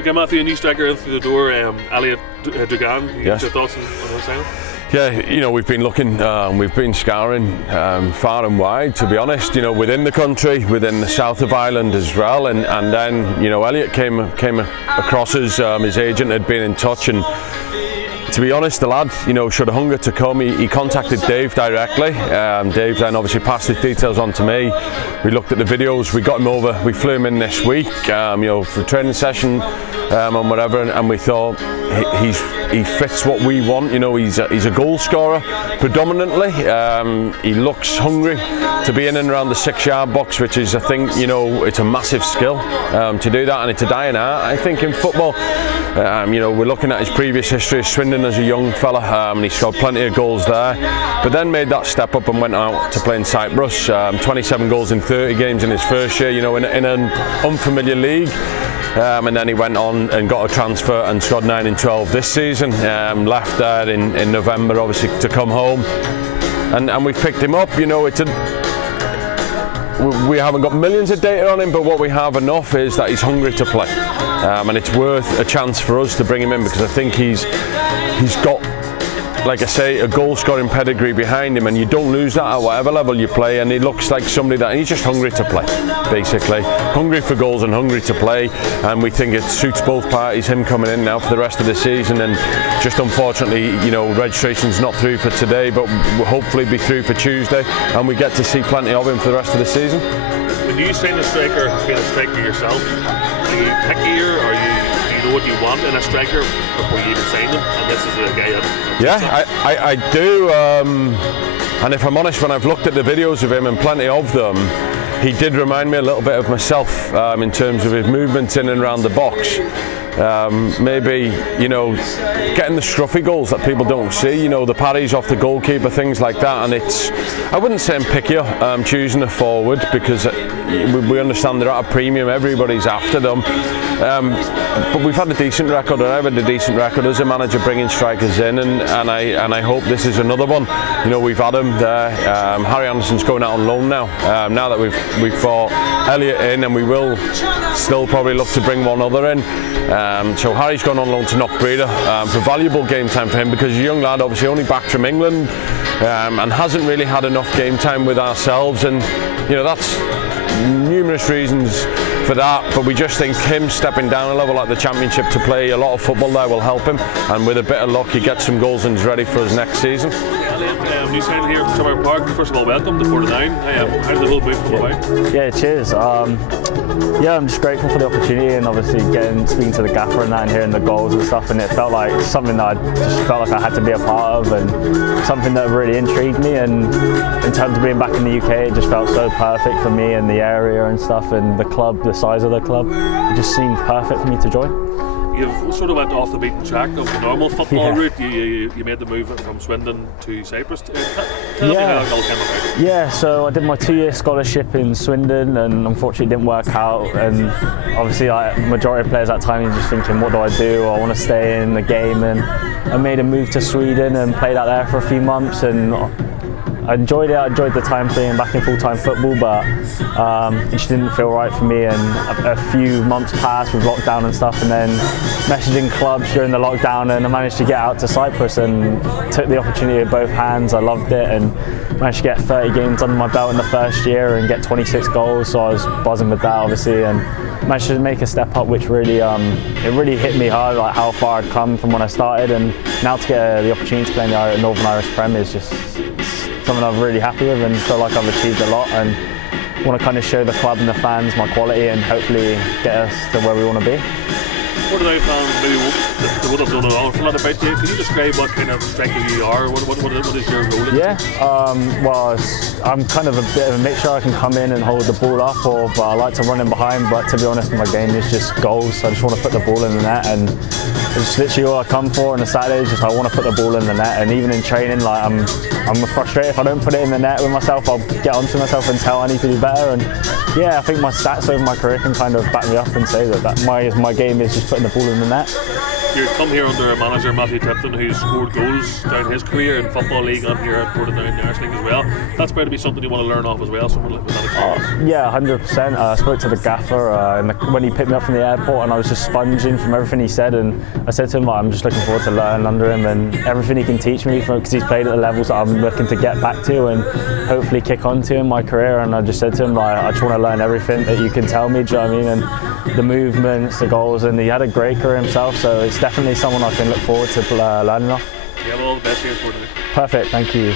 Okay, Matthew, a new striker in through the door, Elliott Dugan. Yes. Your thoughts on his signing? Yeah, you know, we've been looking, we've been scouring far and wide, to be honest, you know, within the country, within the south of Ireland as well, and then, you know, Elliott came across us, his agent had been in touch, and to be honest, the lad, you know, showed a hunger to come. He contacted Dave directly. Dave then obviously passed his details on to me. We looked at the videos, we got him over, we flew him in this week, you know, for a training session and whatever, and we thought he fits what we want. You know, he's a goal scorer predominantly. He looks hungry to be in and around the 6-yard box, which is, I think, you know, it's a massive skill to do that, and it's a dying art, I think, in football. You know, we're looking at his previous history of Swindon as a young fella, and he scored plenty of goals there, but then made that step up and went out to play in Cyprus. 27 goals in 30 games in his first year, you know, in an unfamiliar league. And then he went on and got a transfer and scored 9 in 12 this season. Left there in November, obviously, to come home, and we've picked him up. You know, we haven't got millions of data on him, but what we have enough is that he's hungry to play, and it's worth a chance for us to bring him in, because I think he's got, like I say, a goal scoring pedigree behind him, and you don't lose that at whatever level you play, and he looks like somebody that he's just hungry to play, basically. Hungry for goals and hungry to play, and we think it suits both parties, him coming in now for the rest of the season, and just unfortunately, you know, registration's not through for today, but we'll hopefully be through for Tuesday, and we get to see plenty of him for the rest of the season. When you sign a striker, being a striker yourself, are you pickier, or do you know what you want in a striker before you even sign them? And this is a guy that... Yeah, I do, and if I'm honest, when I've looked at the videos of him, and plenty of them, he did remind me a little bit of myself in terms of his movements in and around the box. Maybe, you know, getting the scruffy goals that people don't see, you know, the parries off the goalkeeper, things like that, and it's, I wouldn't say I'm pickier choosing a forward, because we understand they're at a premium, everybody's after them, but we've had a decent record, and I've had a decent record as a manager bringing strikers in, and I hope this is another one. You know, we've had him there. Harry Anderson's going out on loan now, now that we've brought Elliott in, and we will still probably look to bring one other in. So Harry's gone on loan to Knockbreda for valuable game time for him, because a young lad, obviously only back from England, and hasn't really had enough game time with ourselves, and you know, that's numerous reasons for that, but we just think him stepping down a level like the Championship to play a lot of football there will help him, and with a bit of luck he gets some goals and is ready for us next season. You signed here at Trevor Park. First of all, welcome to 49. How did the whole move come about? Yeah, cheers. Yeah, I'm just grateful for the opportunity, and obviously speaking to the gaffer and that, and hearing the goals and stuff, and it felt like something that I just felt like I had to be a part of, and something that really intrigued me. And in terms of being back in the UK, it just felt so perfect for me and the area and stuff, and the club, the size of the club, it just seemed perfect for me to join. You've sort of went off the beaten track of the normal football route. You made the move from Swindon to Cyprus. Tell me how it all came about. Yeah, so I did my 2-year scholarship in Swindon, and unfortunately it didn't work out. And obviously, majority of players at that time, you're just thinking, what do I do? I want to stay in the game, and I made a move to Sweden and played out there for a few months, and I enjoyed it. I enjoyed the time playing back in full-time football, but it just didn't feel right for me. And a few months passed with lockdown and stuff, and then messaging clubs during the lockdown, and I managed to get out to Cyprus and took the opportunity with both hands. I loved it, and managed to get 30 games under my belt in the first year and get 26 goals. So I was buzzing with that, obviously, and managed to make a step up, which really it really hit me hard, like how far I'd come from when I started, and now to get the opportunity to play in the Northern Irish Prem is just something I'm really happy with, and feel like I've achieved a lot, and want to kind of show the club and the fans my quality, and hopefully get us to where we want to be. What are fans maybe they would have done an awful lot about you? Can you describe what kind of striker you are? What is your role in it? Well, I'm kind of a bit of a mixture. I can come in and hold the ball up, but I like to run in behind. But to be honest, my game is just goals. So I just want to put the ball in the net, and it's literally all I come for on a Saturday. Just I want to put the ball in the net, and even in training, like I'm frustrated if I don't put it in the net with myself. I'll get onto myself and tell I need to do better. And yeah, I think my stats over my career can kind of back me up and say that my game is just putting the ball in the net. you'd come here under a manager, Matthew Tipton, who's scored goals down his career in Football League and here at Portadown National League as well. That's better to be something you want to learn off as well, someone with that experience. Yeah, 100%. I spoke to the gaffer when he picked me up from the airport, and I was just sponging from everything he said, and I said to him, I'm just looking forward to learning under him and everything he can teach me, because he's played at the levels that I'm looking to get back to and hopefully kick on to in my career. And I just said to him, I just want to learn everything that you can tell me, do you know what I mean? And the movements, the goals, and he had a great career himself, so it's definitely someone I can look forward to learning off. Yeah, well, all the best here for today. Perfect, thank you.